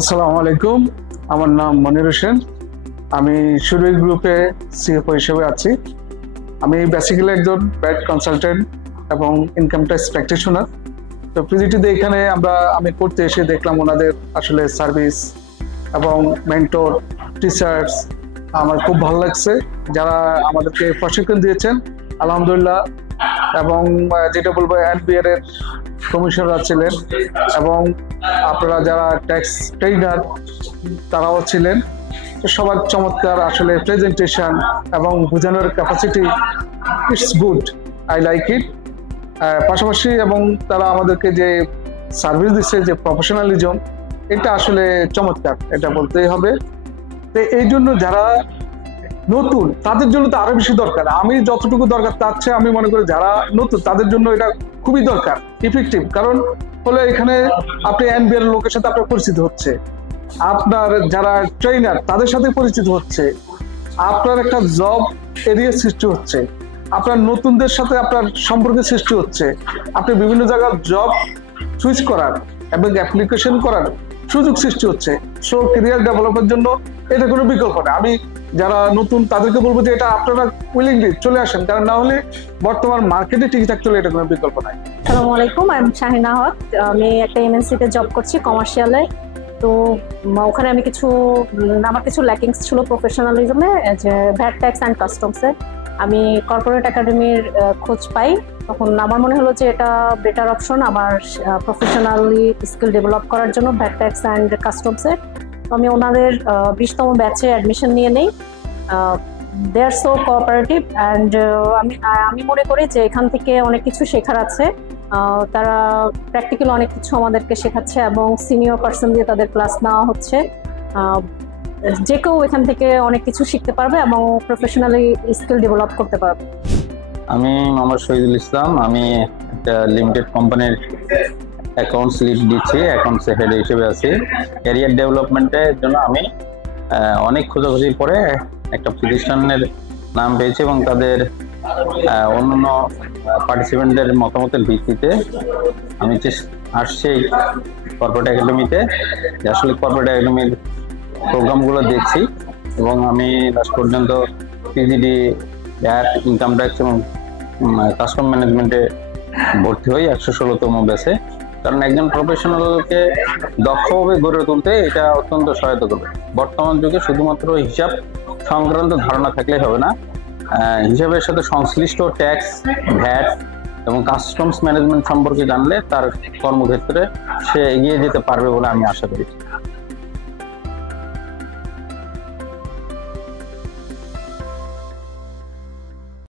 আসসালামু আলাইকুম। আমার নাম মনির হোসেন। আমি সুরই গ্রুপে সিএফও হিসেবে আছি। আমি বেসিক্যালি একজন ব্যাট কনসালটেন্ট এবং ইনকাম ট্যাক্স প্র্যাকটিশনার। তো পিজিটিতে এখানে আমি করতে এসে দেখলাম ওনাদের আসলে সার্ভিস এবং মেন্টর টিচার্স আমার খুব ভালো লাগছে। যারা আমাদেরকে প্রশিক্ষণ দিয়েছেন আলহামদুলিল্লাহ, এবং যেটা বলবো এনবিআর এর কমিশনার ছিলেন এবং আপনারা যারা ট্যাক্স ট্রেনার তারাও ছিলেন। তো সবার চমৎকার আসলে প্রেজেন্টেশন এবং বোঝানোর capacity, it's good, I like it. পাশাপাশি এবং তারা আমাদেরকে যে সার্ভিস দিচ্ছে, যে প্রফেশনালিজম, এটা আসলে চমৎকার, এটা বলতেই হবে। তো এই জন্য যারা নতুন তাদের জন্য তো আরো বেশি দরকার। আমি যতটুকু দরকার তার চেয়ে আমি মনে করি যারা নতুন তাদের জন্য এটা খুবই দরকার, ইফেক্টিভ। কারণ হলো এখানে আপনি এনবিআর লোকের সাথে আপনার পরিচিত হচ্ছে, আপনার যারা ট্রেনার তাদের সাথে পরিচিত হচ্ছে, আপনার একটা জব এরিয়া সৃষ্টি হচ্ছে, আপনার নতুনদের সাথে আপনার সম্পর্কের সৃষ্টি হচ্ছে, আপনি বিভিন্ন জায়গার জব সুইচ করার এবং অ্যাপ্লিকেশন করার সুযোগ সৃষ্টি হচ্ছে। সো ক্যারিয়ার ডেভেলপের জন্য এটা কোনো বিকল্প না। আমি যারা নতুন তাদেরকে বলবো যে এটা আপনারা উইলিংলি চলে আসেন, কারণ না হলে বর্তমান মার্কেটে টিকে থাকতে হলে এটা কোনো বিকল্প নাই। আসসালামু আলাইকুম, আমি শাহিনা হক। আমি একটা এমএনসিতে জব করছি কমার্শিয়ালে। তো ওখানে আমার কিছু ল্যাকিংস ছিল প্রফেশনালিজমে, যে ভ্যাট ট্যাক্স অ্যান্ড কাস্টমসে। আমি কর্পোরেট একাডেমির খোঁজ পাই, তখন আমার মনে হলো যে এটা বেটার অপশন আমার প্রফেশনালি স্কিল ডেভেলপ করার জন্য, ভ্যাট ট্যাক্স অ্যান্ড কাস্টমসে। আমি ওনাদের 20তম ব্যাচে অ্যাডমিশন নিয়ে নেই। দে আর সো কোঅপারেটিভ অ্যান্ড আমি মনে করি যে এখান থেকে অনেক কিছু শেখার আছে। তারা প্র্যাকটিক্যাল অনেক কিছু আমাদেরকে শেখাচ্ছে এবং সিনিয়র পার্সন দিয়ে তাদের ক্লাস নেওয়া হচ্ছে। যে কেউ এখান থেকে অনেক কিছু শিখতে পারবে এবং প্রফেশনালি স্কিল ডেভেলপ করতে পারবে। আমি মোহাম্মদ শহীদুল ইসলাম। আমি একটা লিমিটেড কোম্পানির অ্যাকাউন্টস লিড দিচ্ছি, অ্যাকাউন্টস হেড হিসেবে আছি। ক্যারিয়ার ডেভেলপমেন্টের জন্য আমি অনেক খোঁজাখুঁজির পরে একটা প্রতিষ্ঠানের নাম পেয়েছি এবং তাদের অন্যান্য পার্টিসিপেন্টদের মতামতের ভিত্তিতে আমি আসছি কর্পোরেট একাডেমিতে। আসলে কর্পোরেট একাডেমির প্রোগ্রামগুলো দেখছি এবং আমি লাস্ট পর্যন্ত পিজিডি, ভ্যাট, ইনকাম ট্যাক্স এবং কাস্টম ম্যানেজমেন্টে ভর্তি হই 116তম ব্যাচে। কারণ একজন প্রফেশনালকে দক্ষভাবে গড়ে তুলতে এটা অত্যন্ত সহায়তা করবে। বর্তমান যুগে শুধুমাত্র হিসাব সংক্রান্ত ধারণা থাকলেই হবে না, হিসাবের সাথে সংশ্লিষ্ট ট্যাক্স, ভ্যাট এবং কাস্টমস ম্যানেজমেন্ট সম্পর্কে জানলে তার কর্মক্ষেত্রে সে এগিয়ে যেতে পারবে বলে আমি আশা করি।